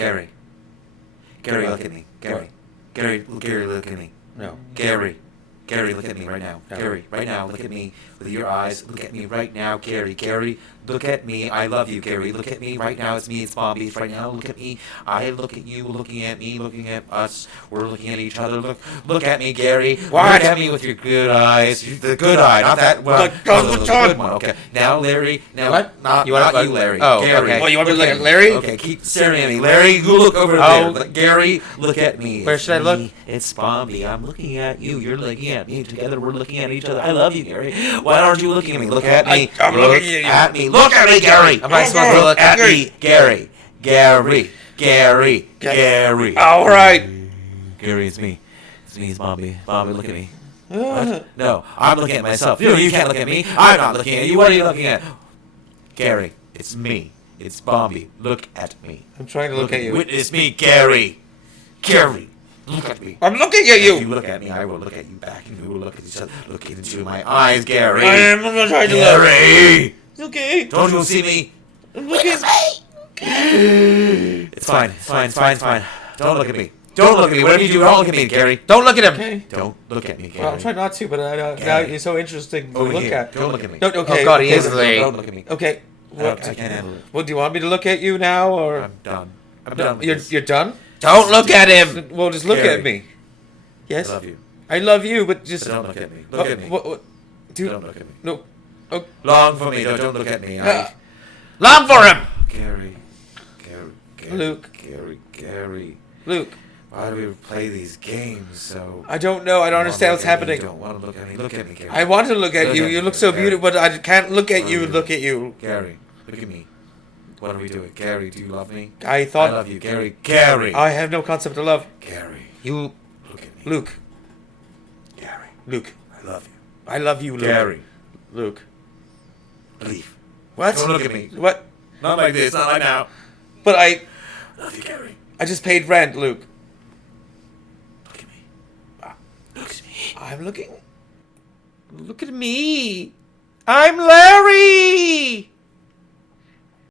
Gary. Gary, look at me. Gary. Gary, look at me. No. Gary, look at me right now. No. Gary, right now, look at me with your eyes. Look at me right now, Gary. Gary, look at me. I love you, Gary. Look at me right now. It's me. It's Bombi. Right now, look at me. I look at you, looking at me, looking at us. We're looking at each other. Look at me, Gary. What? Look at me with your good eyes. The good eye, not that one. Which The one? good one. Okay. Now, Larry. Now, What? not You want not you, Larry. Oh, Gary. okay. Well, you want me to Look look at Larry? Okay, keep staring at me. Larry, you look over Oh. there. Gary, look at me. Where It's should I look? me. It's Bombi. I'm looking at you. You're looking at me. Together, we're looking at each other. I love you, Gary. Why aren't you looking at me? Look at me. I'm look looking at you. at me. Look at me, Gary. Am I supposed to look at at me, Gary? Gary. All right. Gary, it's me. It's me. It's Bombi. Bombi, look at me. What? No, I'm looking at myself. You can't look at me. I'm not looking at you. What are you looking at? Gary, it's me. It's Bombi. Look at me. I'm trying to look at you. Witness me, Gary. Gary, look at me. I'm looking at If you. you look at me, I will look at you back, and we will look at each other. Look into my eyes, Gary. I am not trying to look. Gary! Okay. Don't you see me? Look at It's fine. Don't look at me. Don't look at me. Whatever you do, don't look at me, Gary. Don't look at him. Okay. Don't look at me, Gary. Well, I'll try not to, but now Gary. you're so interesting to Over look here. at. Don't look at me. No, okay. Oh God, he Okay, is don't late. look at me. Okay. I can't handle it. Well, do you want me to look at you now, or I'm done. I'm done with this. you're done? Don't look at him. Well, just look Gary. at me. Yes. I love you. I love you, but just But don't look at me. Look at me. What? Dude, Don't look at me. no. Oh, Long for me. Don't look at me. Long for him. Gary. Luke. Gary. Luke. Why do we play these games so... I don't know. I don't understand what's happening. You don't want to look at me. Look at me, Gary. I want to look at Look you. at You me, look so Gary. beautiful, but I can't look at you. Gary. Look at you. Gary, look at me. What are we doing? Gary, do you love me? I thought I love you, Gary. Gary. I have no concept of love. Gary. You, Look at me. Luke. Gary. Luke. I love you. I love you, Luke. Gary. Luke. Leave. What? Don't look at me. What? Not like this. Not like now. But I Love you, Gary. just paid rent, Luke. Look at me. Look at me. I'm looking. Look at me. I'm Larry.